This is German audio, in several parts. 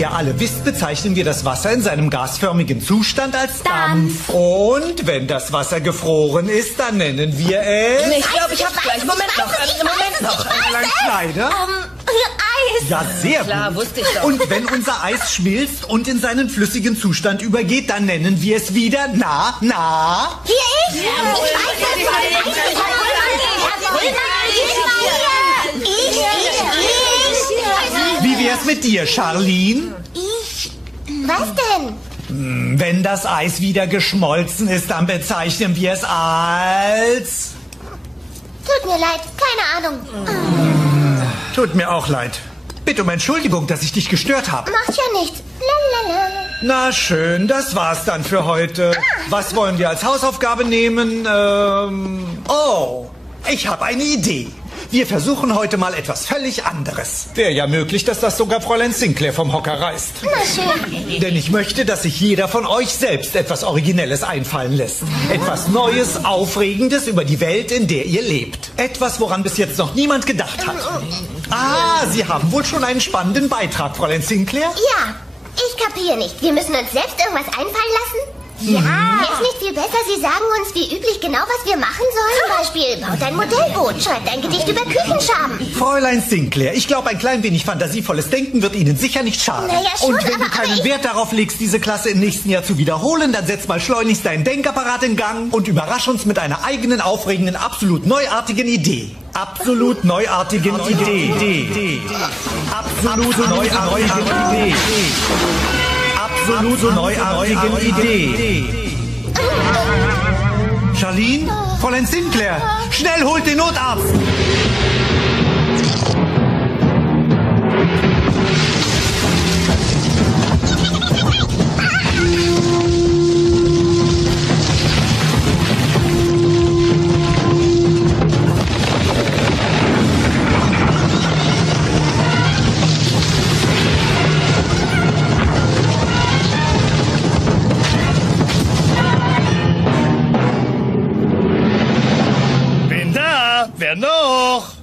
ihr alle wisst, bezeichnen wir das Wasser in seinem gasförmigen Zustand als Dampf. Und wenn das Wasser gefroren ist, dann nennen wir es... Ich glaube, ich hab's gleich. Moment noch. Kleider? Eis. Ja, sehr Klar, gut. wusste ich doch. Und wenn unser Eis schmilzt und in seinen flüssigen Zustand übergeht, dann nennen wir es wieder na. Hier ich. Ich weiß es. Wie wär's mit dir, Charlene? Was denn? Wenn das Eis wieder geschmolzen ist, dann bezeichnen wir es als... Tut mir leid, keine Ahnung. Tut mir auch leid. Bitte um Entschuldigung, dass ich dich gestört habe. Macht ja nichts. Lalala. Na schön, das war's dann für heute. Was wollen wir als Hausaufgabe nehmen? Oh, ich habe eine Idee. Wir versuchen heute mal etwas völlig anderes. Wäre ja möglich, dass das sogar Fräulein Sinclair vom Hocker reißt. Na schön. Denn ich möchte, dass sich jeder von euch selbst etwas Originelles einfallen lässt. Etwas Neues, Aufregendes über die Welt, in der ihr lebt. Etwas, woran bis jetzt noch niemand gedacht hat. Ah, Sie haben wohl schon einen spannenden Beitrag, Fräulein Sinclair? Ja, ich kapiere nicht. Wir müssen uns selbst irgendwas einfallen lassen? Ja. Wäre es nicht viel besser, Sie sagen uns wie üblich genau, was wir machen sollen? Zum Beispiel, baut ein Modellboot, schreibt ein Gedicht über Küchenschaben. Fräulein Sinclair, ich glaube, ein klein wenig fantasievolles Denken wird Ihnen sicher nicht schaden. Naja, schon, und wenn du keinen Wert darauf legst, diese Klasse im nächsten Jahr zu wiederholen, dann setz mal schleunigst deinen Denkapparat in Gang und überrasch uns mit einer eigenen, aufregenden, absolut neuartigen Idee. Absolut neuartigen Idee. Absolut neuartigen Idee. Absolut neuartigen Idee. Charlene? Fräulein Sinclair, schnell holt den Notarzt! Wer noch?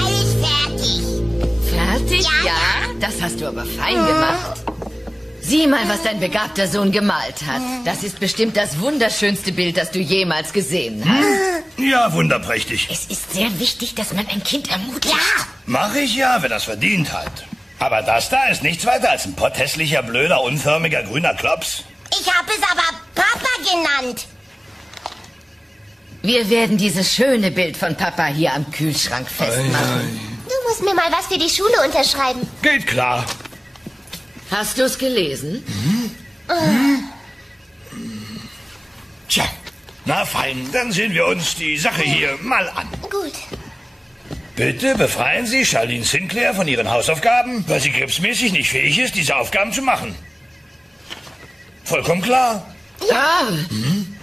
Alles fertig. Fertig? Ja. Das hast du aber fein gemacht. Sieh mal, was dein begabter Sohn gemalt hat. Das ist bestimmt das wunderschönste Bild, das du jemals gesehen hast. Ja, wunderprächtig. Es ist sehr wichtig, dass man ein Kind ermutigt. Mach ich ja, wenn das verdient hat. Aber das da ist nichts weiter als ein potthässlicher, blöder, unförmiger, grüner Klops. Ich habe es aber Papa genannt. Wir werden dieses schöne Bild von Papa hier am Kühlschrank festmachen. Du musst mir mal was für die Schule unterschreiben. Geht klar. Hast du es gelesen? Tja, na fein, dann sehen wir uns die Sache hier mal an. Gut. Bitte befreien Sie Charlene Sinclair von ihren Hausaufgaben, weil sie krebsmäßig nicht fähig ist, diese Aufgaben zu machen. Vollkommen klar? Ja.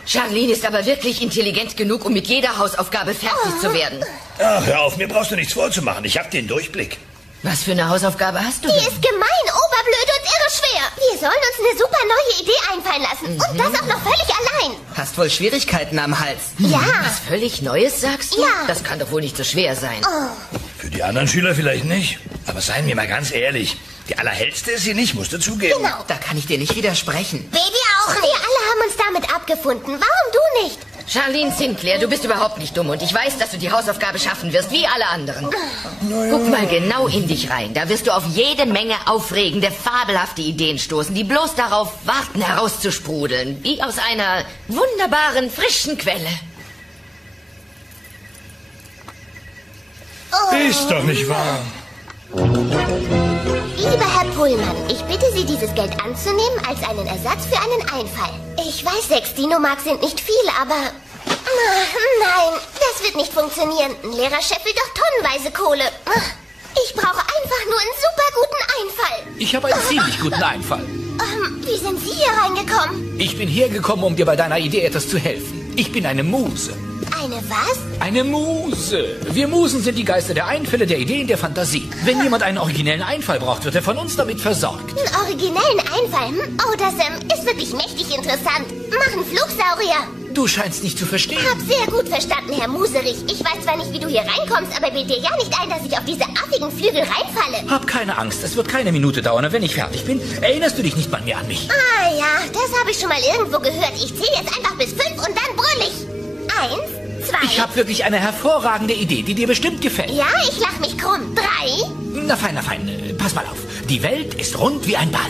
Charlene ist aber wirklich intelligent genug, um mit jeder Hausaufgabe fertig zu werden. Ach, hör auf, mir brauchst du nichts vorzumachen. Ich hab den Durchblick. Was für eine Hausaufgabe hast du Die denn? ist gemein, oberblöd und irre schwer. Wir sollen uns eine super neue Idee einfallen lassen. Und das auch noch völlig allein. Hast wohl Schwierigkeiten am Hals. Ja. Was völlig Neues, sagst du? Ja. Das kann doch wohl nicht so schwer sein. Für die anderen Schüler vielleicht nicht. Aber seien wir mal ganz ehrlich. Die allerhellste ist sie nicht, musst du zugeben. Genau. Da kann ich dir nicht widersprechen. Baby auch nicht. Wir alle haben uns damit abgefunden. Warum du nicht? Charlene Sinclair, du bist überhaupt nicht dumm und ich weiß, dass du die Hausaufgabe schaffen wirst, wie alle anderen. Guck mal genau in dich rein. Da wirst du auf jede Menge aufregende, fabelhafte Ideen stoßen, die bloß darauf warten, herauszusprudeln. Wie aus einer wunderbaren, frischen Quelle. Ist doch nicht wahr. Lieber Herr Pullmann, ich bitte Sie, dieses Geld anzunehmen als einen Ersatz für einen Einfall. Ich weiß, 6 Dino-Mark sind nicht viel, aber... Nein, das wird nicht funktionieren. Ein Lehrer scheffelt doch tonnenweise Kohle. Ich brauche einfach nur einen super guten Einfall. Ich habe einen ziemlich guten Einfall. Wie sind Sie hier reingekommen? Ich bin hergekommen, um dir bei deiner Idee etwas zu helfen. Ich bin eine Muse. Eine was? Eine Muse. Wir Musen sind die Geister der Einfälle, der Ideen, der Fantasie. Wenn jemand einen originellen Einfall braucht, wird er von uns damit versorgt. Einen originellen Einfall? Oh, das ist wirklich mächtig interessant. Machen Flugsaurier. Du scheinst nicht zu verstehen. Hab sehr gut verstanden, Herr Muserich. Ich weiß zwar nicht, wie du hier reinkommst, aber bild dir ja nicht ein, dass ich auf diese affigen Flügel reinfalle. Hab keine Angst, es wird keine Minute dauern. Und wenn ich fertig bin, erinnerst du dich nicht mal mehr an mich. Ah ja, das habe ich schon mal irgendwo gehört. Ich zähle jetzt einfach bis 5 und dann brüll ich. 1, 2... Ich habe wirklich eine hervorragende Idee, die dir bestimmt gefällt. Ja, ich lach mich krumm. 3... Na fein, pass mal auf. Die Welt ist rund wie ein Ball.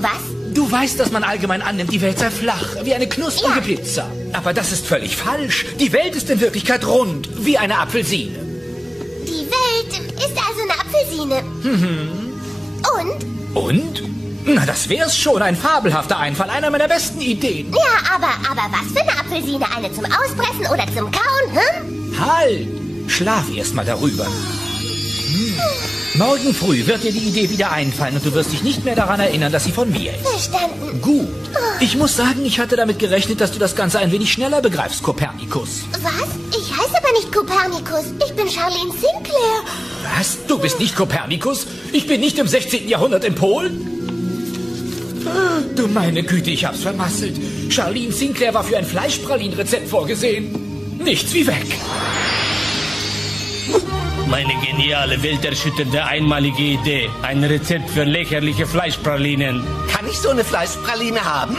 Was? Du weißt, dass man allgemein annimmt, die Welt sei flach, wie eine knusprige Pizza. Aber das ist völlig falsch. Die Welt ist in Wirklichkeit rund, wie eine Apfelsine. Die Welt ist also eine Apfelsine. Und? Na, das wär's schon. Ein fabelhafter Einfall, einer meiner besten Ideen. Ja, aber was für eine Apfelsine? Eine zum Auspressen oder zum Kauen, hm? Halt! Schlaf erst mal darüber. Morgen früh wird dir die Idee wieder einfallen und du wirst dich nicht mehr daran erinnern, dass sie von mir ist. Verstanden. Gut. Ich muss sagen, ich hatte damit gerechnet, dass du das Ganze ein wenig schneller begreifst, Kopernikus. Was? Ich heiße aber nicht Kopernikus. Ich bin Charlene Sinclair. Was? Du bist nicht Kopernikus? Ich bin nicht im 16. Jahrhundert in Polen? Du meine Güte, ich hab's vermasselt. Charlene Sinclair war für ein Fleischpralinen-Rezept vorgesehen. Nichts wie weg. Meine geniale, welterschütternde, einmalige Idee. Ein Rezept für lächerliche Fleischpralinen. Kann ich so eine Fleischpraline haben?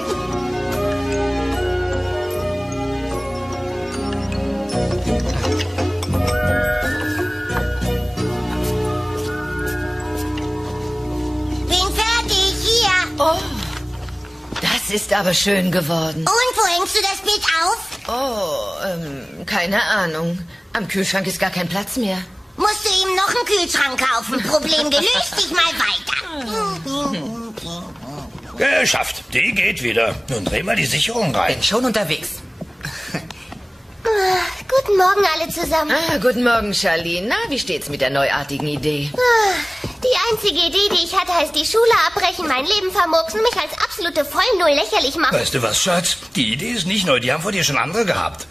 Bin fertig, hier. Oh, das ist aber schön geworden. Und wo hängst du das Bild auf? Oh, keine Ahnung. Am Kühlschrank ist gar kein Platz mehr. Musst du ihm noch einen Kühlschrank kaufen. Problem gelöst, ich mal weiter. Geschafft. Die geht wieder. Nun dreh mal die Sicherung rein. Bin schon unterwegs. Guten Morgen alle zusammen. Guten Morgen, Charlene. Na, wie steht's mit der neuartigen Idee? Die einzige Idee, die ich hatte, heißt die Schule abbrechen, mein Leben vermurksen, mich als absolute Vollnull lächerlich machen. Weißt du was, Schatz? Die Idee ist nicht neu. Die haben vor dir schon andere gehabt.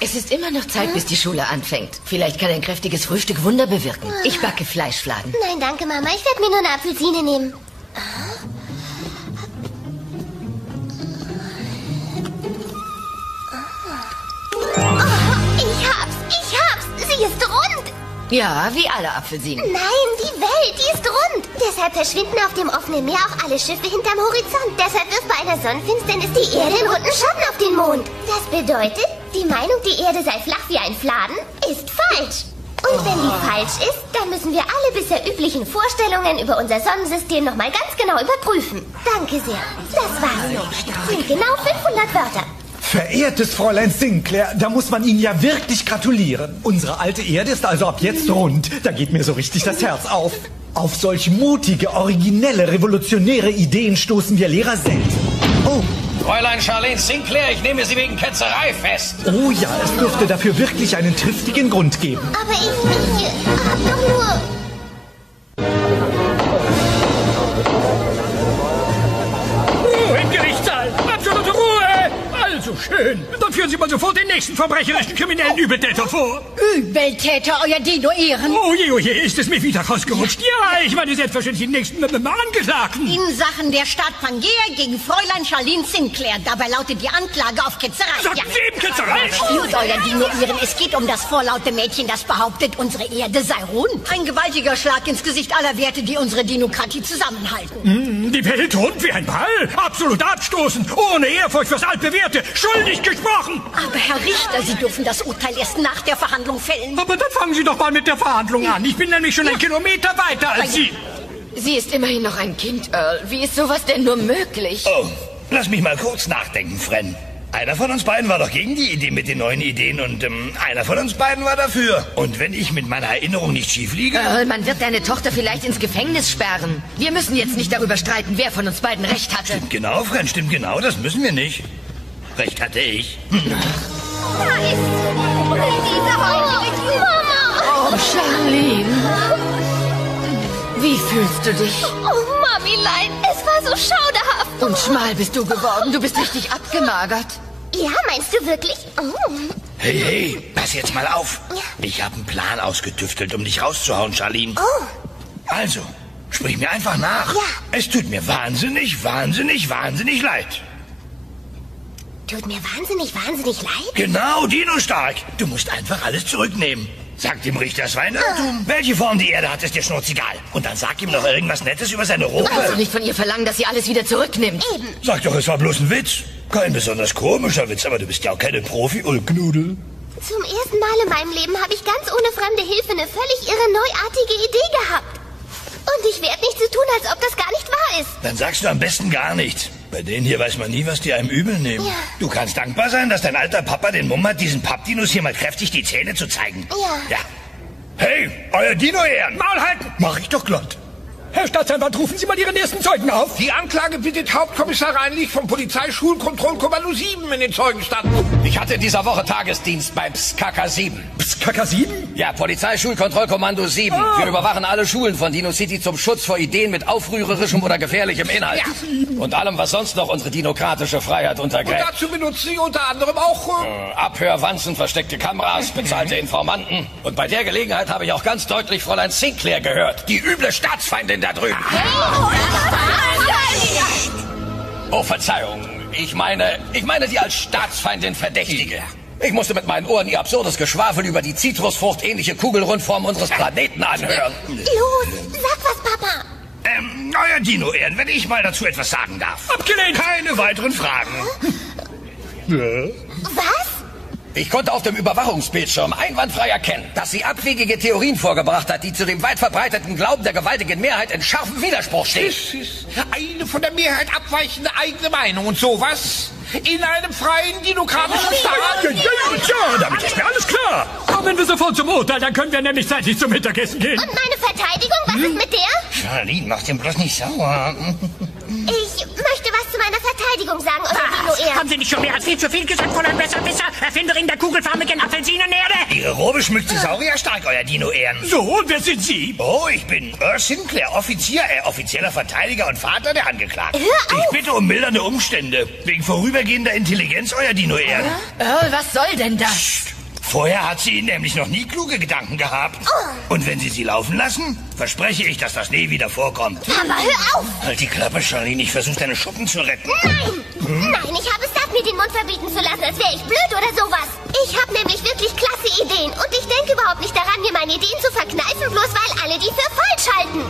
Es ist immer noch Zeit, bis die Schule anfängt. Vielleicht kann ein kräftiges Frühstück Wunder bewirken. Ich backe Fleischfladen. Nein, danke, Mama. Ich werde mir nur eine Apfelsine nehmen. Ich hab's. Sie ist rund. Ja, wie alle Apfelsinen. Nein, die Welt, die ist rund. Deshalb verschwinden auf dem offenen Meer auch alle Schiffe hinterm Horizont. Deshalb wirft bei einer Sonnenfinsternis die Erde in runden Schatten auf den Mond. Das bedeutet, die Meinung, die Erde sei flach wie ein Fladen, ist falsch. Und wenn die falsch ist, dann müssen wir alle bisher üblichen Vorstellungen über unser Sonnensystem nochmal ganz genau überprüfen. Danke sehr. Das war's. Sind genau 500 Wörter. Verehrtes Fräulein Sinclair, da muss man Ihnen ja wirklich gratulieren. Unsere alte Erde ist also ab jetzt rund. Da geht mir so richtig das Herz auf. Auf solch mutige, originelle, revolutionäre Ideen stoßen wir Lehrer selten. Oh. Fräulein Charlene Sinclair, ich nehme Sie wegen Ketzerei fest. Oh ja, es dürfte dafür wirklich einen triftigen Grund geben. Aber ich hab doch nur... Ruhe im Gerichtssaal! Absolute Ruhe! Also schön. Dann führen Sie mal sofort den nächsten verbrecherischen kriminellen Übeltäter vor. Übeltäter, euer Dino Ehren. Oh je, ist es mir wieder rausgerutscht. Ja, ich meine selbstverständlich den nächsten Angeklagten. In Sachen der Stadt Pangea gegen Fräulein Charlene Sinclair. Dabei lautet die Anklage auf Ketzerei. Sagt Sie eben Ketzerei? Stimmt, euer Dino Ehren. Es geht um das vorlaute Mädchen, das behauptet, unsere Erde sei rund. Ein gewaltiger Schlag ins Gesicht aller Werte, die unsere Dinokratie zusammenhalten. Die Welt rund wie ein Ball. Absolut abstoßend. Ohne Ehrfurcht fürs Altbewährte. Schuldig gesprochen. Aber Herr Richter, Sie dürfen das Urteil erst nach der Verhandlung fällen. Aber dann fangen Sie doch mal mit der Verhandlung an. Ich bin nämlich schon einen Kilometer weiter als Sie. Sie ist immerhin noch ein Kind, Earl. Wie ist sowas denn nur möglich? Oh, lass mich mal kurz nachdenken, Fren. Einer von uns beiden war doch gegen die Idee mit den neuen Ideen und einer von uns beiden war dafür. Und wenn ich mit meiner Erinnerung nicht schief liege... Earl, man wird deine Tochter vielleicht ins Gefängnis sperren. Wir müssen jetzt nicht darüber streiten, wer von uns beiden recht hatte. Stimmt genau, Fren, stimmt genau. Das müssen wir nicht. Recht hatte ich. Da ist diese heutige Mama! Oh, Charlene. fühlst du dich? Oh, Mamilein, es war so schauderhaft. Und schmal bist du geworden. Du bist richtig abgemagert. Ja, meinst du wirklich? Oh. Hey, pass jetzt mal auf. Ja. Ich habe einen Plan ausgetüftelt, um dich rauszuhauen, Charlene. Oh. Also, sprich mir einfach nach. Ja. Es tut mir wahnsinnig leid. Tut mir wahnsinnig leid? Genau, Dino-stark. Du musst einfach alles zurücknehmen. Sag dem Richter Schweineirrtum. Welche Form die Erde hat, ist dir schnurzegal. Und dann sag ihm noch irgendwas Nettes über seine Du kannst doch Robe. nicht von ihr verlangen, dass sie alles wieder zurücknimmt. Eben. Sag doch, es war bloß ein Witz. Kein besonders komischer Witz, aber du bist ja auch keine Profi-Ulknudel. Zum ersten Mal in meinem Leben habe ich ganz ohne fremde Hilfe eine völlig irre, neuartige Idee gehabt. Und ich werde nichts so tun, als ob das gar nicht wahr ist. Dann sagst du am besten gar nichts. Bei denen hier weiß man nie, was die einem übel nehmen. Ja. Du kannst dankbar sein, dass dein alter Papa den Mumm hat, diesen Pappdinos hier mal kräftig die Zähne zu zeigen. Ja. Ja. Hey, euer Dino-Ehren! Maul halten! Mach ich doch glatt. Herr Staatsanwalt, rufen Sie mal Ihren ersten Zeugen auf. Die Anklage bittet Hauptkommissar Reinlich vom Polizeischulkontrollkommando 7 in den Zeugenstand. Ich hatte in dieser Woche Tagesdienst bei PSKK 7. PSKK 7? Ja, Polizeischulkontrollkommando 7. Wir überwachen alle Schulen von Dino City zum Schutz vor Ideen mit aufrührerischem oder gefährlichem Inhalt. Ja. Und allem, was sonst noch unsere demokratische Freiheit Und untergräbt. dazu benutzen sie unter anderem auch... Abhörwanzen, versteckte Kameras, bezahlte Informanten. Und bei der Gelegenheit habe ich auch ganz deutlich Fräulein Sinclair gehört. Die üble Staatsfeindin da drüben. Oh, Verzeihung. Ich meine die als Staatsfeindin Verdächtige. Ich musste mit meinen Ohren ihr absurdes Geschwafel über die Zitrusfrucht-ähnliche Kugelrundform unseres Planeten anhören. Los, sag was, Papa. Euer Dino-Ehren, wenn ich mal dazu etwas sagen darf. Abgelehnt! Keine weiteren Fragen. Was? Ich konnte auf dem Überwachungsbildschirm einwandfrei erkennen, dass sie abwegige Theorien vorgebracht hat, die zu dem weit verbreiteten Glauben der gewaltigen Mehrheit in scharfem Widerspruch stehen. Es ist eine von der Mehrheit abweichende eigene Meinung und sowas in einem freien, demokratischen Staat. Ja, damit ist mir alles klar. Kommen wir sofort zum Urteil, dann können wir nämlich zeitig zum Mittagessen gehen. Und meine Verteidigung, was ist mit der? Charlene, mach den bloß nicht sauer. Ich möchte was zu meiner Verteidigung sagen, euer Dino-Ehren. Haben Sie nicht schon mehr als viel zu viel gesagt von einem Besserwisser, Erfinderin der kugelförmigen Apfelsinenerde? Ihre Robe schmückt sie saurierstark, euer Dino-Ehren. So, und wer sind Sie? Oh, ich bin Earl Sinclair, offizieller Verteidiger und Vater der Angeklagten. Hör auf! Ich bitte um mildernde Umstände. Wegen vorübergehender Intelligenz, euer Dino-Ehren. Earl, was soll denn das? Vorher hat sie nämlich noch nie kluge Gedanken gehabt. Und wenn Sie sie laufen lassen, verspreche ich, dass das nie wieder vorkommt. Papa, hör auf! Halt die Klappe, Charlene. Ich versuche, deine Schuppen zu retten. Nein, ich habe es satt, mir den Mund verbieten zu lassen, als wäre ich blöd oder sowas. Ich habe nämlich wirklich klasse Ideen und ich denke überhaupt nicht daran, mir meine Ideen zu verkneifen, bloß weil alle die für falsch halten.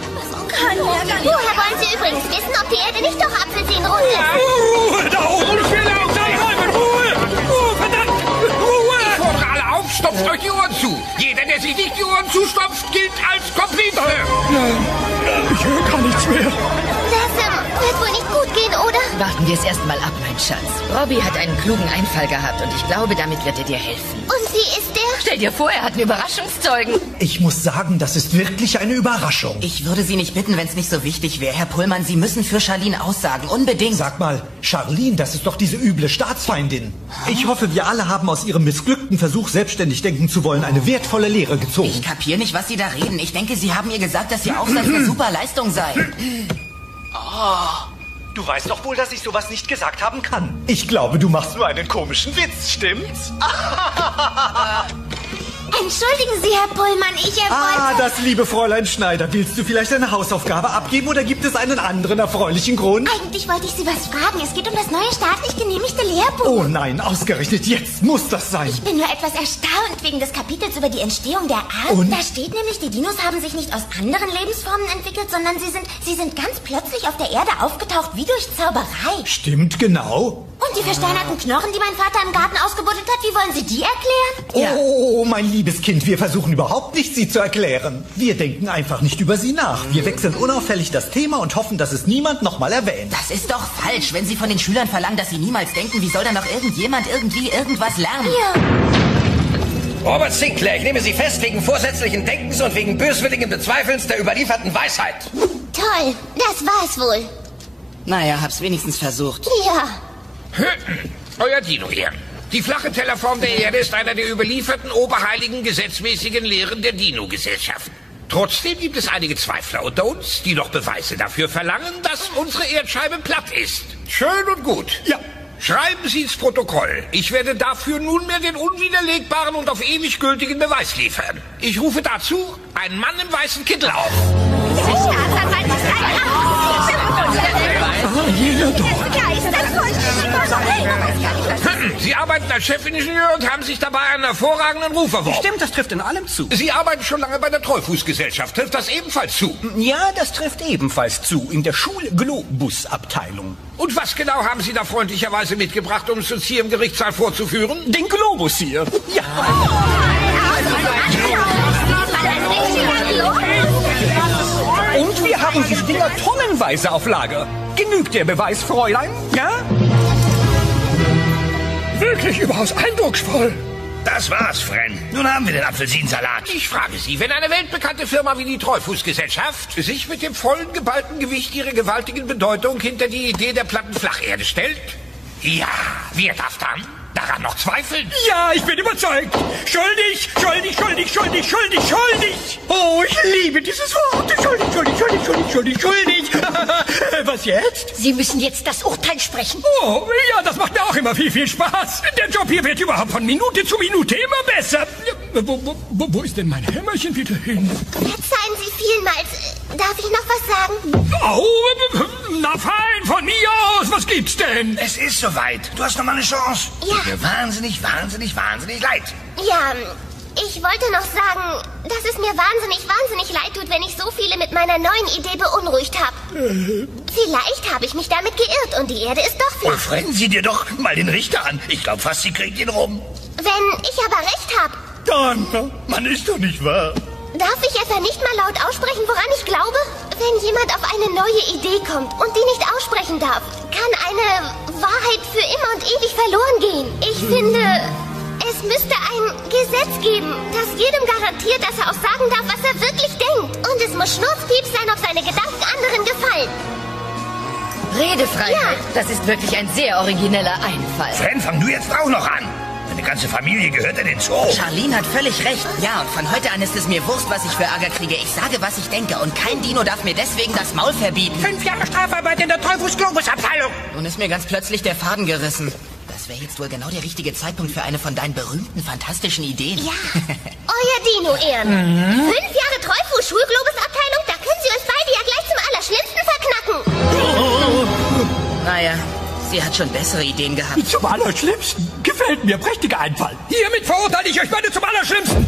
Woher wollen Sie übrigens wissen, ob die Erde nicht doch Apfelsinenrund ist? Ruhe da oben! Ich will auch da räumen! Ruhe! Ruhe, verdammt! Ruhe! Ich fordere alle auf, stopft euch die Ohren zu. Jeder, der sich nicht die Ohren zustopft, gilt als Komplize. Ich höre gar nichts mehr. Das wird wohl nicht gut gehen, oder? Warten wir es erst mal ab, mein Schatz. Robbie hat einen klugen Einfall gehabt und ich glaube, damit wird er dir helfen. Und wie ist der? Stell dir vor, er hat einen Überraschungszeugen. Ich muss sagen, das ist wirklich eine Überraschung. Ich würde Sie nicht bitten, wenn es nicht so wichtig wäre. Herr Pullmann, Sie müssen für Charlene aussagen. Unbedingt. Sag mal, Charlene, das ist doch diese üble Staatsfeindin. Ich hoffe, wir alle haben aus ihrem missglückten Versuch, selbstständig denken zu wollen, eine wertvolle Lehre gezogen. Ich kapiere nicht, was Sie da reden. Ich denke, Sie haben ihr gesagt, dass Ihr Aufsatz eine super Leistung sei. Du weißt doch wohl, dass ich sowas nicht gesagt haben kann. Ich glaube, du machst nur einen komischen Witz, stimmt's? Entschuldigen Sie, Herr Pullmann, ich wollte... Das liebe Fräulein Schneider. Willst du vielleicht eine Hausaufgabe abgeben oder gibt es einen anderen erfreulichen Grund? Eigentlich wollte ich Sie was fragen. Es geht um das neue staatlich genehmigte Lehrbuch. Oh nein, ausgerechnet jetzt muss das sein. Ich bin nur etwas erstaunt wegen des Kapitels über die Entstehung der Art. Und? Da steht nämlich, die Dinos haben sich nicht aus anderen Lebensformen entwickelt, sondern sie sind ganz plötzlich auf der Erde aufgetaucht, wie durch Zauberei. Stimmt, genau. Und die versteinerten Knochen, die mein Vater im Garten ausgebuddelt hat, wie wollen Sie die erklären? Oh, mein liebes Kind, wir versuchen überhaupt nicht, sie zu erklären. Wir denken einfach nicht über sie nach. Wir wechseln unauffällig das Thema und hoffen, dass es niemand nochmal erwähnt. Das ist doch falsch, wenn Sie von den Schülern verlangen, dass sie niemals denken, wie soll da noch irgendjemand irgendwie irgendwas lernen? Ja. Robert Sinclair, ich nehme Sie fest wegen vorsätzlichen Denkens und wegen böswilligen Bezweifelns der überlieferten Weisheit. Toll, das war's wohl. Naja, hab's wenigstens versucht. Ja. Euer Dino-Ehren. Die flache Tellerform der Erde ist einer der überlieferten oberheiligen gesetzmäßigen Lehren der Dino-Gesellschaften. Trotzdem gibt es einige Zweifler unter uns, die noch Beweise dafür verlangen, dass unsere Erdscheibe platt ist. Schön und gut. Ja. Schreiben Sie ins Protokoll. Ich werde dafür nunmehr den unwiderlegbaren und auf ewig gültigen Beweis liefern. Ich rufe dazu einen Mann im weißen Kittel auf. Sie arbeiten als Chefingenieur und haben sich dabei einen hervorragenden Ruf erworben. Stimmt, das trifft in allem zu. Sie arbeiten schon lange bei der Treufußgesellschaft. Trifft das ebenfalls zu? Ja, das trifft ebenfalls zu. In der Schul-Globus-Abteilung. Und was genau haben Sie da freundlicherweise mitgebracht, um es uns hier im Gerichtssaal vorzuführen? Den Globus hier. Ja. Und wir haben diese Dinger tonnenweise auf Lager. Genügt der Beweis, Fräulein? Ja? Wirklich überaus eindrucksvoll. Das war's, Fren. Nun haben wir den Apfelsinensalat. Ich frage Sie, wenn eine weltbekannte Firma wie die Treufußgesellschaft sich mit dem vollen geballten Gewicht ihrer gewaltigen Bedeutung hinter die Idee der platten Flacherde stellt? Ja, wer darf dann daran noch zweifeln? Ja, ich bin überzeugt. Schuldig, schuldig, schuldig, schuldig, schuldig, schuldig. Oh, ich liebe dieses Wort. Schuldig, schuldig, schuldig, schuldig, schuldig, schuldig. Was jetzt? Sie müssen jetzt das Urteil sprechen. Oh, ja, das macht mir auch immer viel, viel Spaß. Der Job hier wird überhaupt von Minute zu Minute immer besser. Wo ist denn mein Hämmerchen wieder hin? Verzeihen Sie vielmals. Darf ich noch was sagen? Oh, na fein, von mir aus. Was gibt's denn? Es ist soweit. Du hast noch mal eine Chance. Ja. Tut mir wahnsinnig, wahnsinnig, wahnsinnig leid. Ja, ich wollte noch sagen, dass es mir wahnsinnig, wahnsinnig leid tut, wenn ich so viele mit meiner neuen Idee beunruhigt habe. Vielleicht habe ich mich damit geirrt und die Erde ist doch Oh, flach. Fren, sieh dir doch mal den Richter an. Ich glaube fast, sie kriegt ihn rum. Wenn ich aber recht habe, Dann, man ist doch nicht wahr. darf ich etwa nicht mal laut aussprechen, woran ich glaube? Wenn jemand auf eine neue Idee kommt und die nicht aussprechen darf, kann eine Wahrheit für immer und ewig verloren gehen. Ich finde, es müsste ein Gesetz geben, das jedem garantiert, dass er auch sagen darf, was er wirklich denkt. Und es muss schnurzpiep sein, ob seine Gedanken anderen gefallen. Redefreiheit, Ja. das ist wirklich ein sehr origineller Einfall. Fren, fang du jetzt auch noch an. Deine ganze Familie gehört in den Zoo. Charlene hat völlig recht. Ja, und von heute an ist es mir wurscht, was ich für Ärger kriege. Ich sage, was ich denke. Und kein Dino darf mir deswegen das Maul verbieten. 5 Jahre Strafarbeit in der Treufuß-Globus-Abteilung. Nun ist mir ganz plötzlich der Faden gerissen. Das wäre jetzt wohl genau der richtige Zeitpunkt für eine von deinen berühmten, fantastischen Ideen. Ja, euer Dino-Ehren. 5 Jahre Treufuß-Schulglobus-Abteilung, da können Sie uns beide ja gleich zum Allerschlimmsten verknacken. Naja, sie hat schon bessere Ideen gehabt. Zum Allerschlimmsten. Gefällt mir. Prächtiger Einfall. Hiermit verurteile ich euch beide zum Allerschlimmsten.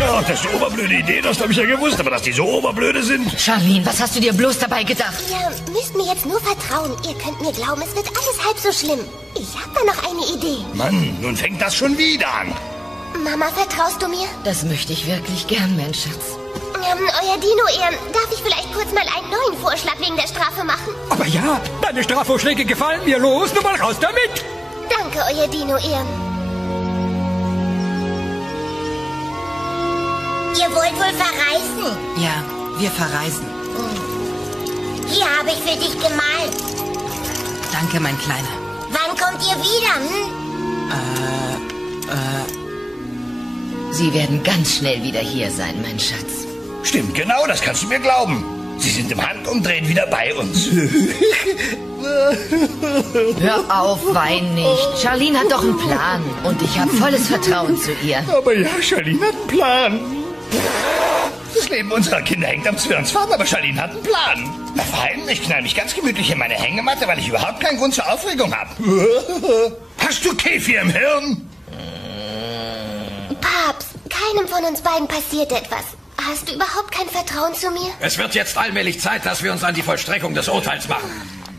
Ja, das ist eine oberblöde Idee, das habe ich ja gewusst. Aber dass die so oberblöde sind... Charlene, was hast du dir bloß dabei gedacht? Ihr müsst mir jetzt nur vertrauen. Ihr könnt mir glauben, es wird alles halb so schlimm. Ich habe da noch eine Idee. Mann, nun fängt das schon wieder an. Mama, vertraust du mir? Das möchte ich wirklich gern, mein Schatz. Euer Dino-Ehren, darf ich vielleicht kurz mal einen neuen Vorschlag wegen der Strafe machen? Aber ja, deine Strafvorschläge gefallen mir. Los, nur mal raus damit. Danke, euer Dino-Ehren. Ihr wollt wohl verreisen? Ja, wir verreisen. Hier habe ich für dich gemalt. Danke, mein Kleiner. Wann kommt ihr wieder, Sie werden ganz schnell wieder hier sein, mein Schatz. Stimmt, genau, das kannst du mir glauben. Sie sind im Handumdrehen wieder bei uns. Hör auf, wein nicht. Charlene hat doch einen Plan. Und ich habe volles Vertrauen zu ihr. Aber ja, Charlene hat einen Plan. Das Leben unserer Kinder hängt am Zwirnsfaden, aber Charlene hat einen Plan. Herr Fein, ich knall mich ganz gemütlich in meine Hängematte, weil ich überhaupt keinen Grund zur Aufregung habe. Hast du Käfig im Hirn? Papst, keinem von uns beiden passiert etwas. Hast du überhaupt kein Vertrauen zu mir? Es wird jetzt allmählich Zeit, dass wir uns an die Vollstreckung des Urteils machen.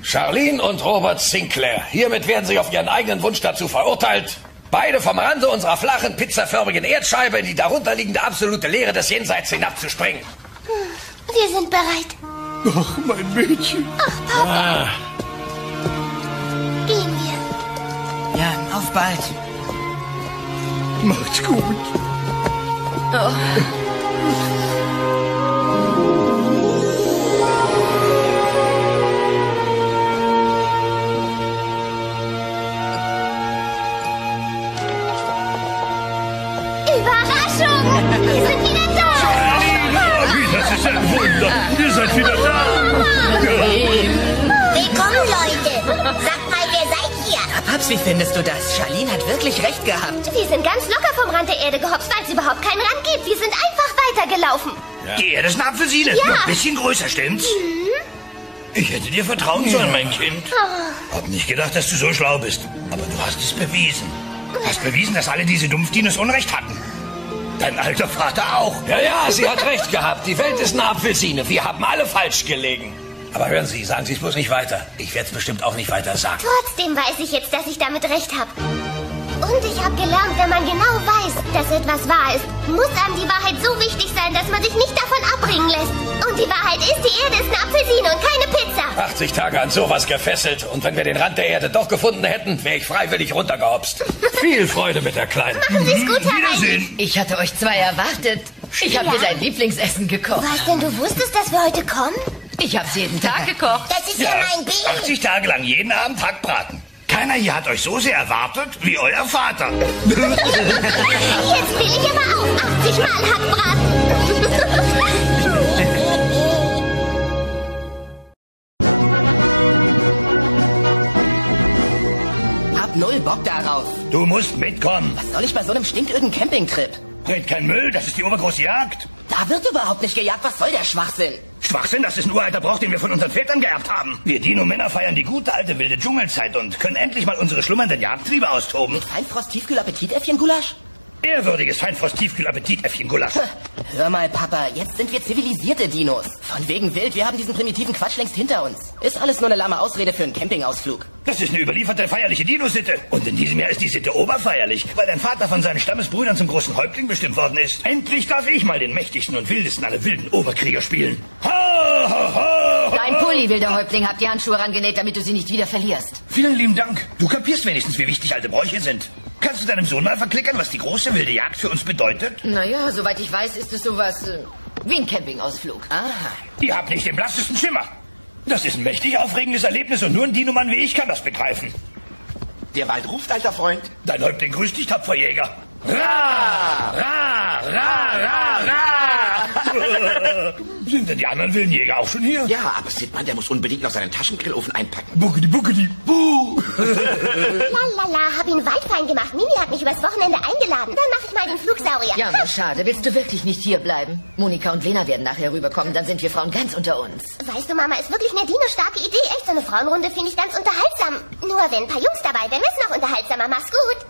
Charlene und Robert Sinclair, hiermit werden sie auf ihren eigenen Wunsch dazu verurteilt, beide vom Rande unserer flachen, pizzaförmigen Erdscheibe in die darunterliegende absolute Leere des Jenseits hinabzuspringen. Wir sind bereit. Ach, mein Mädchen. Ach, Papa. Gehen wir. Ja, auf bald. Macht's gut. Oh. Überraschung! Wir sind wieder da! ist ein Wunder. Ihr seid wieder da. Willkommen, Leute. Sagt mal, wer seid ihr? Paps, wie findest du das? Charlene hat wirklich recht gehabt. Wir sind ganz locker vom Rand der Erde gehopst, weil es überhaupt keinen Rand gibt. Wir sind einfach weitergelaufen. Ja. Die Erde ist eine Apfelsine. Ja. Nur ein bisschen größer, stimmt's? Ich hätte dir vertrauen sollen, mein Kind. Hab nicht gedacht, dass du so schlau bist. Aber du hast es bewiesen. Hast bewiesen, dass alle diese Dumpfdinos Unrecht hatten. Dein alter Vater auch. Ja, sie hat recht gehabt. Die Welt ist eine Apfelsine. Wir haben alle falsch gelegen. Aber hören Sie, sagen Sie es bloß nicht weiter. Ich werde es bestimmt auch nicht weiter sagen. Trotzdem weiß ich jetzt, dass ich damit recht habe. Und ich habe gelernt, wenn man genau weiß, dass etwas wahr ist, muss einem die Wahrheit so wichtig sein, dass man sich nicht davon abbringen lässt. Und die Wahrheit ist, die Erde ist eine Apfelsine und keine Pizza. 80 Tage an sowas gefesselt. Und wenn wir den Rand der Erde doch gefunden hätten, wäre ich freiwillig runtergehopst. Viel Freude mit der Kleinen. Machen Sie's gut, Herr Wiedersehen. Ich hatte euch zwei erwartet. Ich habe dir dein Lieblingsessen gekocht. Was denn, du wusstest, dass wir heute kommen? Ich hab's jeden Tag gekocht. Das ist ja mein Baby. 80 Tage lang jeden Abend Hackbraten. Keiner hier hat euch so sehr erwartet wie euer Vater. Jetzt will ich aber auch 80 Mal Hackbraten. Hab null Bock darauf. Du musst mitkommen. Was soll ich bei so einem stinköden Campingtrip? Red kein Müll, das ist die obergroße Jagd. Da wird überhaupt nicht gejagt. Was soll der Schwachsinn? Schwachsinn, das ist ein uralter Brauch, den wir von unseren Vätern geerbt haben. Wir Dino-Männer feiern die gute alte wilde Dschungelzeit und können endlich mal unsere schlummernden Jagdtriebe austoben. Mit Feinfrost-Tiefkühl-Appetit-Äffchen-Gulasch? Ehrwürdiges Feinfrost-Tiefkühl-Appetit-Äffchen-Gulasch. Hör mal, Papa, jetzt sind wir zivilisierte Dinos. Von wegen wild, wir haben diesen primitiven Quatsch längst hinter uns. Ist alles nur eine lahme Ausrede für einen Campingausflug. Das ist eine überlieferte feierliche Dino-Sitte. Und in diesem Jahr ist die Sitte oberfeierlich, weil dein Vater von seinen Stammesbrüdern zum großen Häuptling bestimmt worden ist. Endlich darf ich mal den mächtigsten und wildesten aller wilden Oberkrieger spielen. Ha, ha, ha, ha. Dein Pulli, wilder Häuptling, hat die Handschuhe rangenäht, damit du sie nicht wieder verlierst. Vielen lieben Dank. Du kapierst wenigstens, wie wichtig alte Bräuche sind. Kannst du deinem Sohn mal verklickern, was die große wilde Jagd für uns bedeutet? Naja, soweit ich weiß, ist es sowas wie ein Campingausflug. Aha. Ihr habt nicht den blassesten Schimmer. Das ist ein mächtig aufregendes Erlebnis und nur ein Dinomann wie ich kann das begreifen. Der Wald ruft, alter Freund. Dein Häuptling grüßt dich, Tapferjäger. Ra, ra, ra, ra, ra. Sind denn die anderen wilden Jäger auch schon hier? Ja, aber Sidman, der muss unbedingt noch seinen Taschengrillofen einpacken. Buggedi, buggedi, buh. Lalala, hab ihn waldfein gemacht. Mimi hat mich übers Wochenende eingeladen. Dann mach ich mal den Flugsaurier. Ja, nur schade. Willst du wirklich nicht hier bleiben? Monika und Lena werden nachher rüberkommen, dann sind wir Frauen ganz unter uns. Weißt du, Mama, ist wirklich eine Dino-starke Idee. Echt, so eine Frauenrunde finde ich ganz unterhaltsam. Nur wenn ein paar Jungs dabei wären, wär's noch unterhaltsamer. Mach's gut.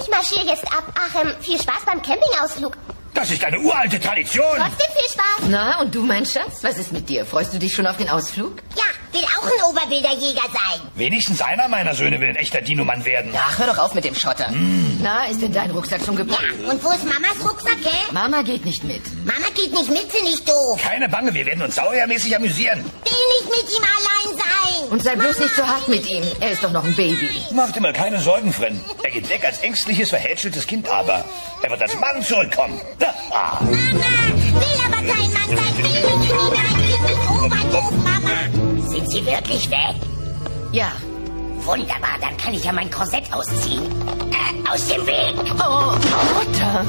Ich marschiere jetzt ab. Ach, viel Spaß beim Campingausflug. Das ist eine uralte Tradition. Trotzdem viel Spaß. Na, und du, mein Schatz? Was ist mit dir? Freust du dich schon auf den Ausflug? Ja, will auch ein oberwilder Jäger sein. Wenigstens einer meiner Söhne will ein echter Dinomann werden. Ach, hör doch auf mit dem Schotter. Na, ist denn dein Rucksack schon gepackt? Ja, und wo ist Mamas Rucksack, hä? Mama geht nicht mit. Mama geht nicht mit, finde ich doof. Keine Bange, wir werden uns sauermäßig amüsieren. Will nicht mit ihm allein sein. Und sei bloß nicht so hart mit ihm. Er ist doch noch ein Baby. Mach dir mal keine Sorgen, Fren. Er geht weg als ängstliches, verhätscheltes Kind, aber er wird als Mann zurückkommen. Ah. Mama, will aber kein Mann sein. Will nicht hinein, Oberdoof, Mama. Sind Sie wirklich weg? Ja. Wunderbar, dann kann ich ja mein Korsett ausziehen. Aus dem Weg. Oh, Mutter.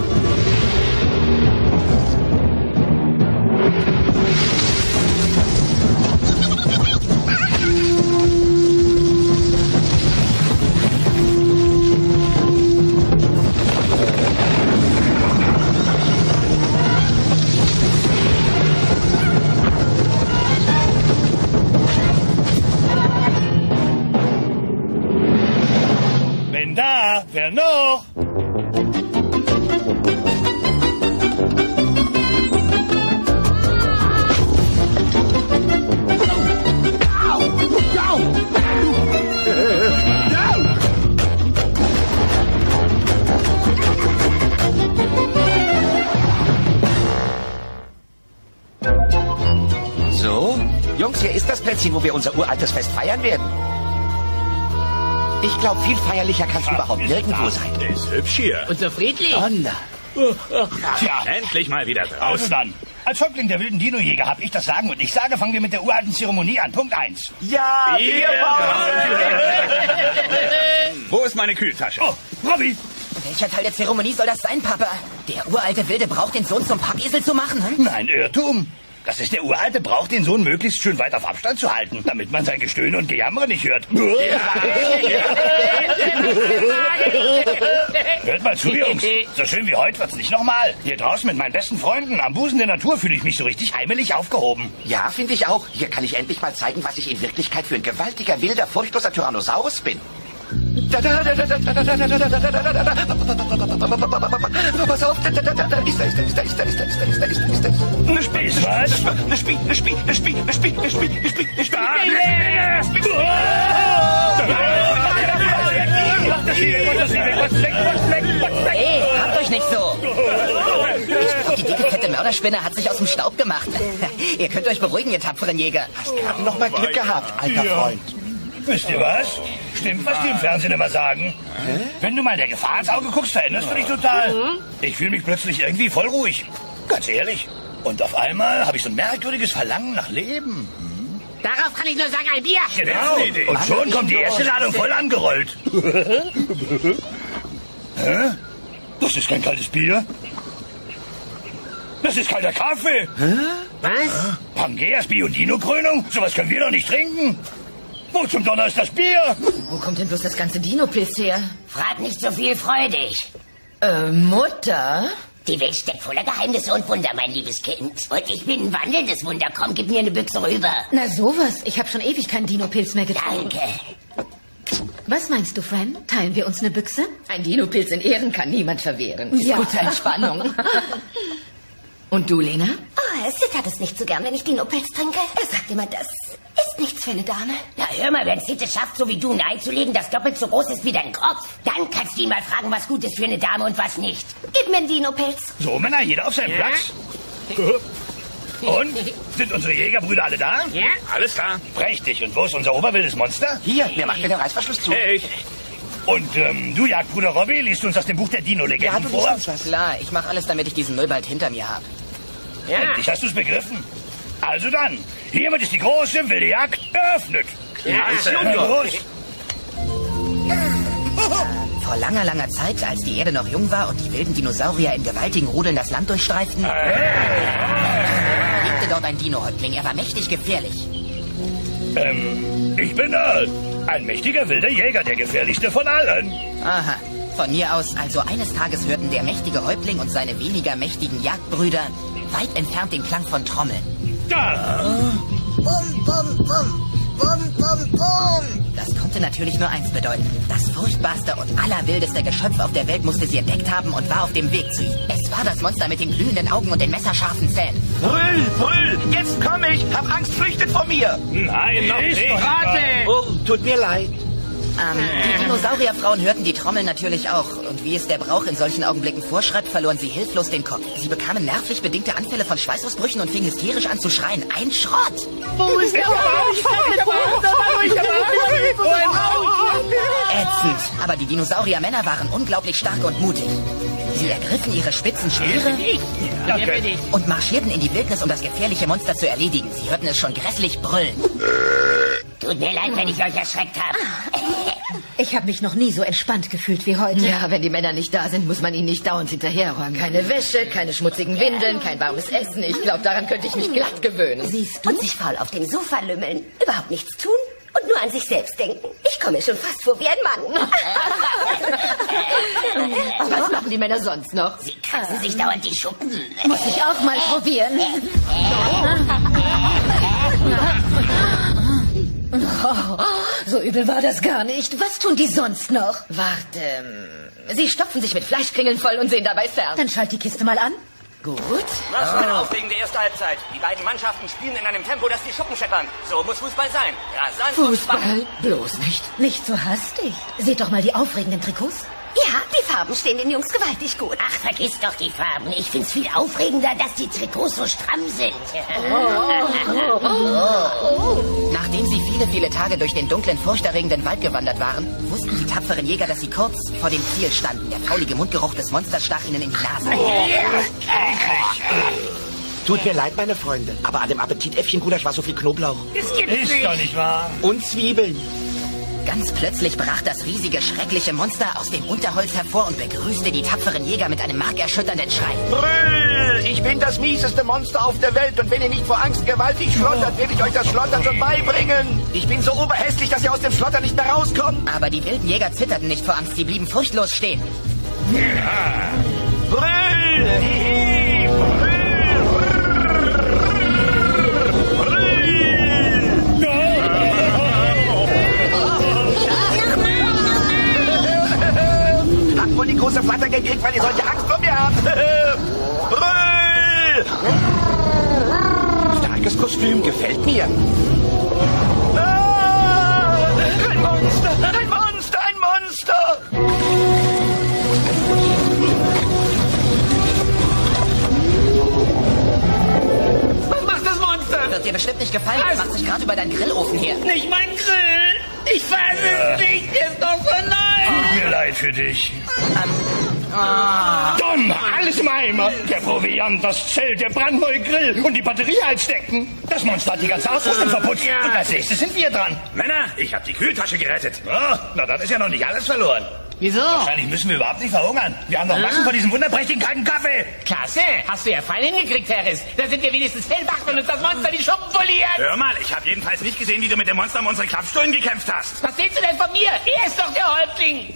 Wenn da, wer noch? So, Jungs, hier ist das Plätzchen, wo wir unser uraltes Fest feiern werden. Ich glaube, viel feierlicher kann es überhaupt nirgendwo sein. Ist hübsch hier. Unser Friedli. Donner. Tja, endlich mal wieder draußen. Also dann, als Häuptling der wilden Dino-Jäger habe ich das Sagen und ich sage, fangen wir mit der uralten Zeremonie an. Punkt 1. Ja, Wo ist meine Kühltasche? Oh, Robby! Welcher Teil der Zeremonie soll das sein, Papa? Der uralte Wilde braucht den Sohn zum Packesel zu machen, hm? Nein, Irrtum. Das ist der uralte Brauch, den Sohn möglichst schön weit auf Abstand zu halten, damit man sein Gestöhne und Gejammere nicht hört. Hört mal zu, Jungs. So schön wie heute wird's nicht nochmal. Hier draußen mit meinen besten Freunden am Busen der Natur fühle ich mich so richtig heimelig aufgehoben. Ja, finde ich auch. Hier kann ich endlich mal zeigen, was ich in Wirklichkeit für ein gewaltiger, wilder, furchtloser Tyrannosaurus bin. Pass auf, da ist er. Eine Spie, was? Eine Spie. Hey, habt euch nicht so. Die dicke, fette Mörderspinne hat sich aus dem Staub gemacht. Ihr könnt euch beruhigen, ihr tapferen Jäger. Hast gerade noch mal Glück gehabt, alter Freund. Wisst ihr was? Stimmt, was die im Fernsehen immer sagen. Wenn du mal der Gefahr ins Auge guckst, veränderst du dich total. Ich fühle mich plötzlich irgendwie voll ruhig. Ganz ehrlich. Und auf einmal habe ich so ein merkwürdiges Verlangen nach Leben. Darauf kann ich nur sagen, ein Bier. Genau. Und schon kommt die erste Ladung voll angerollt. Hä? Das ist kein kaltes Bier. Das ist kalter Kaffee. Was? Pangeas Bio-Dino-Krönung? Sowas können wir doch nicht trinken. Wo zum Donner ist das Bier? Wo kommt denn bloß das ganze Dino-Pilz her? Frag nicht so viel, freu dich. Mutter? Die Welt steckt voller Geheimnisse und Wunder, mein liebes Kind. Und ich bin ein wandelndes Wunder. Komm, gib mir eine Büchse rüber. Na sowas. Ich habe schon ewig keinen Dino-Pilz mehr getrunken. Danke. Was meinst du, Fran? Teilen wir uns eine Büchse? Ein Dino-Pilz in Ehren kann niemand verwehren. Ist Ja. gute Entspannung. Und du, Lena? Oh, Sid hat es nicht so gern, wenn ich Dino-Pilz trinke. Er sagt immer, das ist nichts für eine Dame. Na, hör mal, wenn Sid es schafft, so wie du ein Ei zu legen, das doppelt so groß ist wie dein Kopf, dann kannst du ihn mal fragen, was gut ist für eine Dame und was nicht. Gib mir einen Dino-Pilz. So, Männer, jeder auf seinen Platz. Und? Sind unsere Jägerbrüder alle da? Ja. Alles klar. Prächtig. Und wo ist unser oberwildes Monster? Hier, wer macht mir den Reißverschluss zu? Ich. Und du, Jagdbruder Robby, liest du uns aus dem Buch der Dino-Legenden Ja, du vor? liest uns was. Klar, ich mache alles, damit ich diesen Müll bald hinter mir habe. Ja. Endlich hast du es begriffen. Also dann, hiermit ist die große wilde Jagd eröffnet. Los. Vor langer, langer Zeit, als die Erde noch jung war und die wilden Dinosaurier in gewaltigen Rudeln das Land durchstreiften, lebte dort ein Dino-Häuptling. Er war mächtig gefährlich. Ich bin Earl. Ein mächtiger wilder Jäger, der gefährlichste von allen. Aha. Von mir aus, also eines Tages hörten der mächtige Häuptling und seine weniger mächtigen Jagdbrüder weit entfernt den Klang von Trommeln. Da! Bum, bum, bum. Bum, bum, bum. Das konnte natürlich nur eins bedeuten. Das furchtbarste und allerwildeste Geschöpf auf der Welt musste sie entdeckt haben und war auf dem Weg zu ihm. Es war das Monster mit den glühenden Augen und den messerscharfen Zähnen. Brüll, jetzt komm ich. Hab Angst, flüchtet von mir. Nein, noch nicht. Warte. Oh, tut mir leid. Die Dinosaurierfrauen hörten die Trommeln natürlich auch. Und wie es der Brauch in solchen Augenblicken vorschreibt, verloren sie hilflos den Kopf. Sie bekamen nervlich bedingte Anfälle von Schweißausbrüchen und fingen hysterisch an zu schreien. Ein Schrott! Wo ist der Ätzend. Aber die Dinosauriermänner waren unglaublich stark und mutig. Sie ergriffen ihre spitzen Speere und marschierten in die Wildnis, um das gefährliche Monster zu erledigen. Sie hörten es schon grässlich brüllen. Tut mir leid, wenn ich euch erschreckt habe. Ich habe mich noch nie so entspannt gefühlt wie heute. Ja, wenn die Männer nicht da sind, muss man ihnen nicht dauernd hinterherräumen. Keine Wäsche, keine schmutzigen Windeln, kein warmes Essen. Ich glaube, daran könnte ich mich glatt gewöhnen. Siehst du? Und sich faul auf dem Sofa lümmeln. Überhaupt nichts tun und nur an sich selbst denken. Ich komme mir schon fast vor wie ein Mann. Was machen die Männer sonst noch? Sie kratzen sich dauernd die Schuppen. Muss ich auch mal probieren. Oh, so übel war das gar nicht. Was tun die sonst noch? Warte, sie stopfen sich mit Fleischkringeln voll und sehen dabei fern. Dann schalt die Kiste mal an. Gut. Was für eine aufregende erste Halbzeit. Die beiden Mannschaften spielen in einem Tempo, das die Schuppen scheppern. So muss Fußball sein. Rasant und Fußball? spannend. Bloß nicht. Nicht so hastig. Seht doch mal die aufregenden Trikots. Ja, die Farben stehen den Jungs gewaltig gut. Ach, vergiss doch die Farben. Ich find's viel aufregender, dass die Trikots so stramm sind. Nachdem sie viele, viele Tage durch den dunklen, furchterregenden Wald gewandert waren, wussten die tapferen Jäger, dass sie kurz vor dem Ziel standen. Der faulige Mundgeruch des Monsters stach ihnen in die Nase. Tut mir leid, meine Freunde, aber an dem Appetitäffchen-Gulasch war so viel Knoblauch. Das gibt's Ist nicht. doch nicht wahr. Und Zwiebeln. Ganz plötzlich brach das riesige, schreckliche Monster aus dem Unterholz hervor und begrüßte die tapferen Jäger mit einem markerschütternden Schrei. Brüll, ich bin bin das mieseste Monster auf der Welt und wenn ihr nicht vor Angst gewaltig schlottert, werde ich euch das Schlottern schon beibringen. Ich bin so oberhässlich, dass ihr aus dem Schlottern nicht mehr rauskommt. Aber die wilden Jäger zitterten nicht vor Angst, sie blieben furchtlos stehen. Ja. Brüll! Hihi! Habt wohl die große Flatter gekriegt, weil ihr solche Angst vor mir habt. Brüll! Starkes Kostüm, gefällt mir. Ah, ein Monster! Ein Monster! Ein Monster! Was macht das Monster? Wird dir bestimmt nicht gefallen. Es macht sich gerade über deinen Grillofen her. Nicht mein Grill! Ich fasse es nicht! Ist doch so neu! Tut mir leid für dich. Dumm! Alles im Eimer! Der Proviant, das Zelt, der brandneue Grill und die Batterieheizdecken. Das Monster hat die ganze Ausrüstung verputzt. Und als nächstes sind wir dran. Männer, ich habe die Kühltasche gerettet. Ah, na, das ist ja noch nicht alles verloren. Wieso? Wahrscheinlich müssen wir überhaupt nicht verhungern. Wir haben noch Massen von diesem wunderprächtigen kalten Kaffee. Klasse! Hast du ja fein hingekriegt, Harris. Da sind wir wenigstens hellwach, wenn uns das Monster die Schuppen poliert. Hör mal, ich habe jedenfalls nicht gesehen, wie du mit dem Monster um unsere Klappstullen gekämpft hast. Was willst du denn von mir? Er ist doch der Häuptling.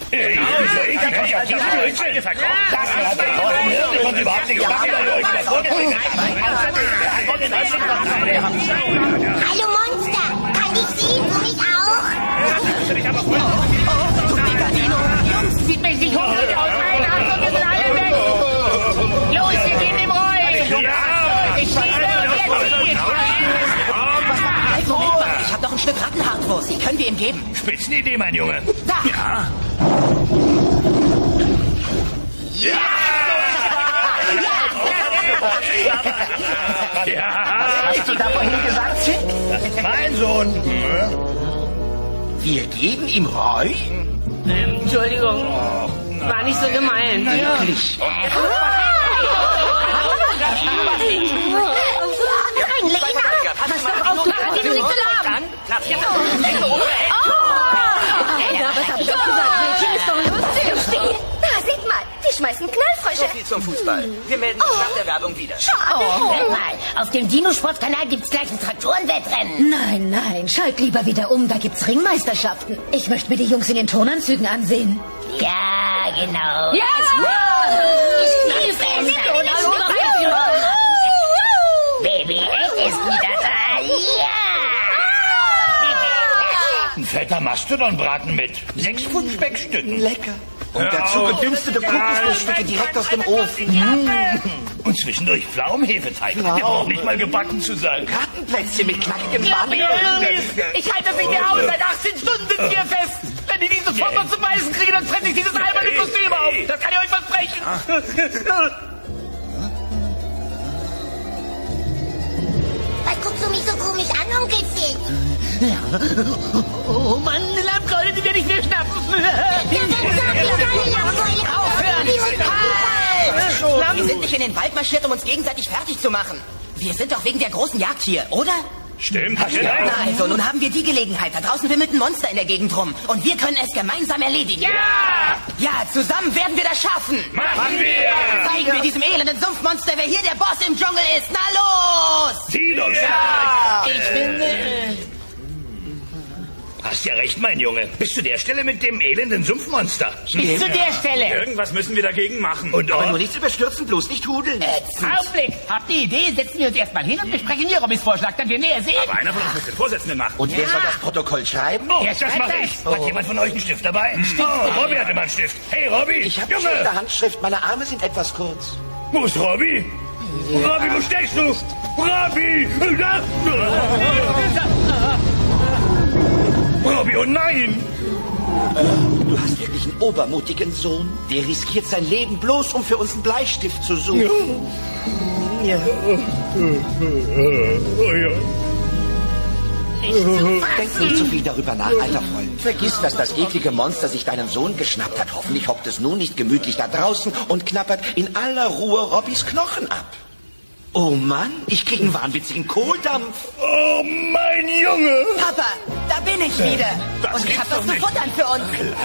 Hallo Monster, kann ich Sie? Du mich auch? Jungs, sieht mich nicht hungrig aus. Meine Hand und wir sind alle weg. Los, wir gehen dem Roy. Ich schieße und jetzt zieht. Ich habe noch ein Stück Rattenhartwurst. Die können wir ihm geben. Spitzenidee, mein Junge. Da! Ja! Hast du da vorhin gesagt, Zick? Mein Sohn. Wir geben ihm Roy? Entschuldigung. War nicht so gemeint. Wirklich? Pass doch auf, du kannst ihn nicht beladen. Was hab ich doch gesagt? Mädchen ist doch lustig. Da, seht mal, die schmeißen Knallfrösche. So viel zum Fußball. Wir melden uns nach der Werbung wieder. Hör mal, auf dem Dino-Sportkanal gibt's gleich ein Traktorenwettrennen. Nein, nein, schalt lieber wieder um, da gibt's Ringmeisterschaften. Ich möchte mir die Jungs in den Turnanzügen ansehen. Ja, genau. Ja! Ich liebe es. Baby, es ist wieder da. Ja! Ein fetter Mastodonbraten mit 6 Pfund Speckstücken. Lecker. Und dazu gedünstete Kokosnussstücke direkt aus dem Ofen. Und zwischendurch Pflaumenhefeteig. Der braucht nicht mal gebacken zu sein. Kartenplätzchen mit knackigen Banden. Ich halte das nicht mehr aus. Seit 18 Stunden sind wir fest. Wenn die nicht sofort was zum Beißen kriegen, dann fresse ich dieses alberne Kostüm auf. Das kann ich euch versprechen. Was guckst du mich so komisch an, Onkelchen? Oh Mann, eine Lammkeule, die wir nicht mehr schnappen. Halt! Wir sind nicht in den Wald marschiert, um uns gegenseitig fertig zu machen. Wir sind doch wegen der großen Jagd hier, oder? Stimmt. Na also, nun haben wir die Gelegenheit. Da draußen wimmelt ein Monster in der Gegend rum. Und wir können es gemeinsam erledigen. Ja! Ja, zusammen werden wir das schaffen. Machen wir! Zeigen wir diesem elenden Sumpfmonster, wer hier der Boss im Dschungel ist. Na los! Dino Ja! Ich finde... Hast ja recht, mein Junge. Bis zu der Stelle mit dem elenden Sumpfmonster. Bis zu der Stelle. Irgendwas müssen wir dagegen machen. Und Aber nur nichts überstürzen, bloß nicht hudeln. Augenblick. Habt ihr Idee? Setzen wir uns erstmal hin und besprechen hier Robbys Vorschlag, dann wir näher sehen. Aber einer von uns muss den Vorsitzenden machen. Und wer soll das Protokoll schreiben? Oh, das mache ich. Hat jemand von euch einen Stift dabei? Oh, Robby hat immer einen Stift. Hey, Robby. Ich habe Junge. schlechte Handschrift, meine Arme sind etwas kurz. Wo ist Robby? Robby, wo steckst du? Robby! Robby, oh nein! Du hast wirklich einen obermutigen Sohn. Der riskiert sein Leben bloß, um für uns einen Bleistift zu suchen. Ja. Oh ja. Denk nicht zu viel darüber nach, alter Freund. Vergiss, dass das eklige Monster sich deinen Sohn geschnappt hat. Hoffentlich hockt es nun nicht gemütlich da draußen und knabbert in aller Ruhe Robbys Knochen ab. Oh Mann, ich krieg einen wahnwitzigen Kohldampf. Oh, mein Junge! Papa, da bin ich wieder. Und ich hab was zu futtern für uns.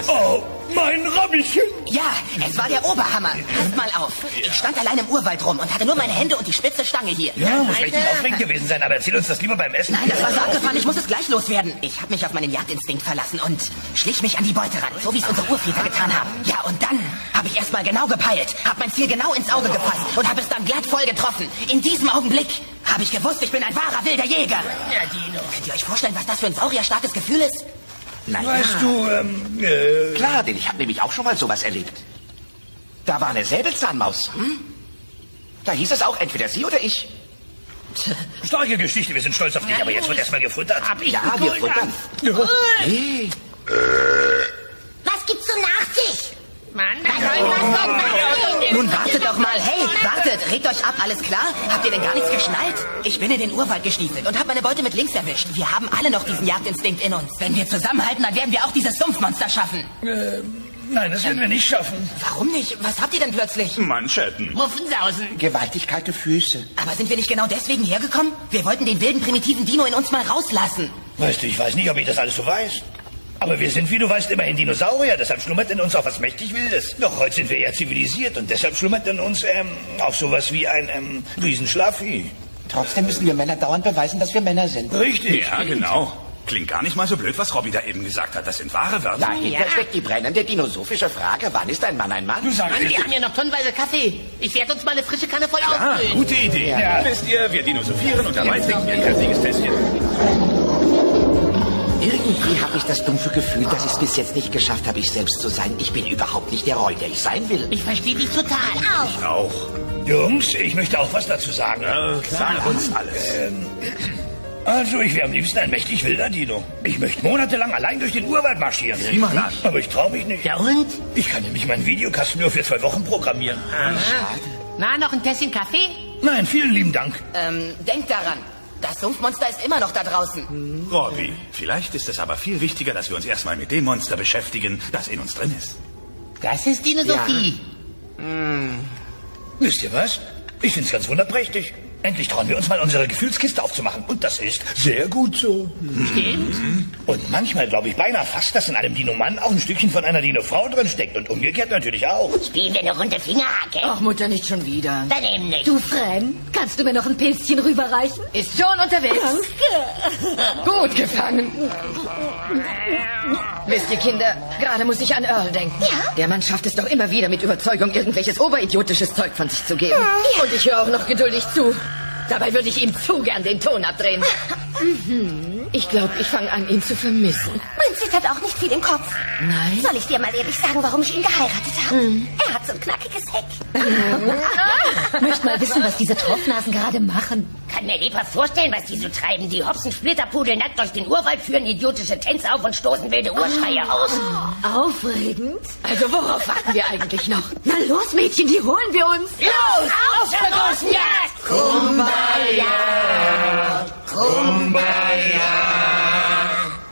Oh, Mein Robbychen! Ja, es war der Oberhammer. Passt mal auf. Ich stand allein im Urwald rum und hatte nur meine Hände und die spitze Stange hier. Ja, muss richtig aufregend gewesen sein, aber erzähl uns das lieber beim Essen. Nein, das war so abgefahren, ich muss es gleich loswerden. Ich habe mich auf meinen Jagdinstinkt verlassen und schlich mich an die Beute ran, so wie es unsere Urväter getan haben. Ja, und dann habe ich erstmal genau gepeilt, habe mein Ziel genau ins Auge gefasst und habe es dann glatt voll getroffen. In diesem Augenblick habe ich gewusst, ich bin ein wahrer wilder Jäger. Ja, Dino. Könnt ihr euch vorstellen, was das für ein saurierstarkes Gefühl ist? Naja. Weißt du, Klar, denn ich habe nämlich auch schon mal sowas erlebt. Da war eine Säbelzahnmaus. Da hieß es auch entweder sie oder ich. Starke Geschichte, wir sind stolz auf dich, aber jetzt wird erstmal gefuttert. Ja, wir futtern. Hey. Was gibt's zum Nachtisch? Mann, Nun wartet doch mal, hey, wartet, regt euch ab, alles klar? Habt ihr denn gar nichts geschnallt? Ich bin in den Urwald gestiefelt und habe meine Beute mit links erwischt. Wir haben alle noch diesen Jagdinstinkt in uns. Wenn wir zusammenhalten, dann werden wir auch dieses Sumpfmonster schaffen. Nein, das werden wir nicht schaffen. Warum nicht? Was habt ihr denn plötzlich? Manschetten. Muffensausen. Gewaltig kalte Füße. Aber sind wir nicht genau deswegen hergekommen? Wir wollten den wilden, primitiven Dino in uns mal rauslassen. Weißt du, ich weiß nicht, ob ich das alles so weiß. Aber wir sind, wie du weißt, immerhin Dinosaurier, deshalb schlummert in uns auch was mächtig Wildes. Doch heute sind wir eher zivilisiert und deshalb schlummert in uns auch sowas wie ein Riesenschlaffi. Trotzdem müssen wir Männer dauernd beweisen, dass wir Männer sind. Richtig. Ja, genau. Klingt gar nicht mal so blöd, was Robby da eben gesagt hat. Das sind wahre Wörter. Dahinter steckt die brennende dinosophische Frage, wann ist ein Mann ein Mann? Du sagst Mann, wir haben ja noch tonnenweise Kaffee. Ich werde uns mal eine frische Kanne voll Ah, auffüllen. gute Idee. Ja. Wisst ihr, wir dinosophieren und dabei trinken wir ein kräftiges Tässchen. Irgendwie habe ich das dumpfe Gefühl, dass ich es bis jetzt nicht geschafft habe, ich selbst zu sein. Ich bin überhaupt nicht der Roy, der ich sein will. Ich verstehe dich total. Ich auch. Jungs, ich möchte auch was dazu sagen. Sag uns alles. Also, ich wäre am liebsten ein mächtig wilder Dino. Ich möchte monatelang allein durch den Urwald marschieren. Prima. Aber ich traue mich nicht. Ja und? Ich kann nämlich meinen Videokasten nur für 2 Wochen programmieren. Na, noch ein Tässchen Kaffee? Nein, vielen lieben Dank. Denkt daran, das Sumpfmonster ist immer noch da draußen. Robby, vielleicht ist es aber viel wichtiger, dass wir uns erstmal mit dem Monster beschäftigen, das in uns drin ist. Das ist Dinosophie. Wisst ihr was? Ich find's ganz wunderprächtig. Endlich trauen wir uns mal, unsere Gefühlskiste aufzumachen. Und das ist sehr gut so. Stimmt. Und manchmal glaube ich beinahe fast, dass in einem Dino-Mann auch ein Stückchen von einer Dino-Frau drin steckt. Und umgekehrt natürlich auch. Spielen wir eine runde Fingerhacke? Ach, Mutter, nicht schon wieder. Dann eben nicht. Du, Fran, kannst du mir noch ein Pilzchen rüberreichen? Ist schon unterwegs. Gut gefangen. Wisst ihr, Kinder, gerade muss ich an Earl denken. Ja? Der Mann schafft es doch immer wieder mit Überzeugung, irgendwelches oberidiotisches Zeug von sich zu geben. Ja. Und ich höre auch noch geduldig zu. Dabei würde ich ihm zu gern den Ton abdrehen. Ich glaube, ich fange an, ihn zu vermissen. Prinzip hat auch nicht viel im Kopf. Nein? Soll ich dir mal ehrlich sagen, warum ich ihn geheiratet habe? Er hat so ein knackiges Heck. Ich möchte mal wissen, was diese Tropfnasen gerade machen. Kann mir lieber vorstellen, was die so treiben. Die hopsen Splitterpudel nackt durch den Urwald, führen idiotische Tänze auf und stoßen wilde Urschreie aus. Aufregend. Also worauf warten wir eigentlich noch? Na los, Mädchen, die holen wir uns. Los, auf zur großen Jagd! Kumbaya, Kumbaya.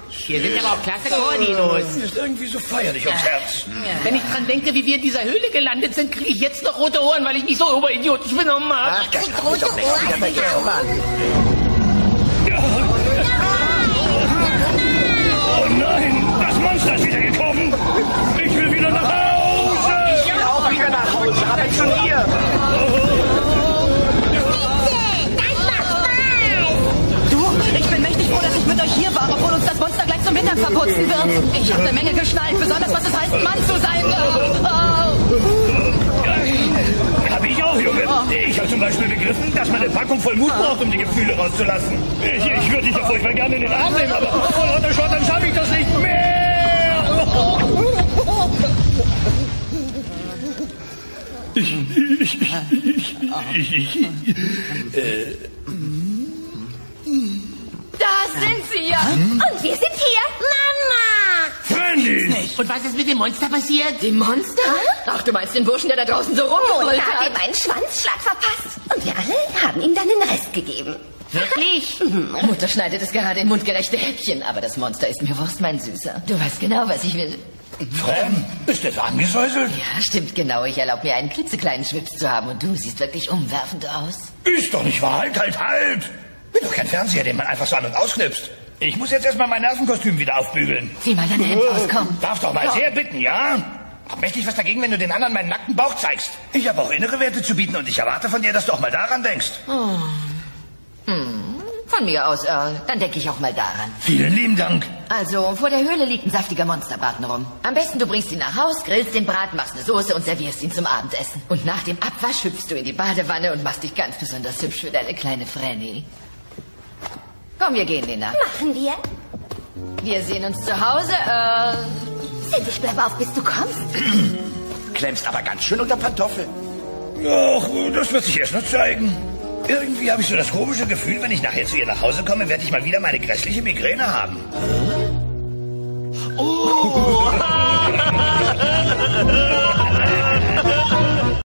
Hier sind aber auch klasse Koordinos. Ist irgendwie so feierlich aufs Herz. Wenn ich dran denke, wie wir in dieser Höhle gelandet sind, kriege ich jetzt noch rote Ohren, weil ich nicht so oberidiotisch bin. Oh Mann. Ach, das kann ich doch nicht wieder bei dir, Mann. Oh nein, das Monster ist wieder gekommen. Ich will wieder nach Hause. Ich will auch wieder nach Hause, aber zu dir. Ich bin mächtig froh, dass ich mit euch hier war, obwohl uns das Monster gleich zum Mittag verputzen wird. Ich habe eine Menge geschnallt, besonders was es heißt, Mann zu sein. Hab ich auch, Junge. Ich habe zum Beispiel begriffen, dass man eine Packung voll Mut braucht, um die Gefühle rauszulassen. Ich würde dich ja furchtbar gerne in den Arm nehmen, aber vor lauter Schottern schaffe ich das nicht mehr. Da sind sie ja. Und wir sind hier. Mama! Brandy! Und was ist mit dem Monster passiert? Dem Monster? Ach, du meinst den Burschen, der da draußen so rumgeholt Mutter hat ihm hat? einen Schwanzschlag verpasst. Und wir alle haben ihm dann den Rest gegeben. Wirklich? Mutter schneidet es gerade in mundgerechte Häppchen, aber das Monster ist mir Wurst, mein Süßer. Du weißt genau, was ich will. Fran, bist du etwa angesäuselt? Ja, stimmt genau. Ich erlaube mir einen klitzekleinen Schwips zu haben und du siehst wirklich umwerfend aus. Ist doch nicht wahr. Halt. Bin doch kein Fernseher, den man einfach so an- und ausknipst. Ich muss jetzt erstmal mein Nervenkostüm wieder aufbügeln. Zieh mal deine Hände aus, komm. Darf doch mal sehr bitten, ja? Hab mächtig was dagegen, wenn du den anderen meinen nackten Bauch zeigst. Ich habe auch innere Werte zu bieten und ich erwarte von dir, dass du auch mal daran denkst. Oh. Von mir aus, Earl. Dann denke ich auch mal daran. Vielen lieben Dank. Also, vor der Höhle liegt ein saftiger Monsterbraten rum. Am besten du bringst ihn nach Haus, grillst den Braten, machst eine Soße und servierst ihn zum Abendessen. Und nach dem Abwasch hüpfst du in die Badewanne und machst dich ganz besonders hübsch für deine kleine Franny. Komm, wir gehen, Lena. Machen wir. Wir sehen uns zu Hause, Earl. Sid, ich bleib auf, bis du kommst. Klemmst aber ganz schön unter Pantoffel. Ach, das wird sich erst noch zeigen. Irgendwie habe ich so das komische Gefühl, wenn ich nachher zu ihr nach Hause komme, werde ich mal wieder meine grässliche Migräne haben. Oh!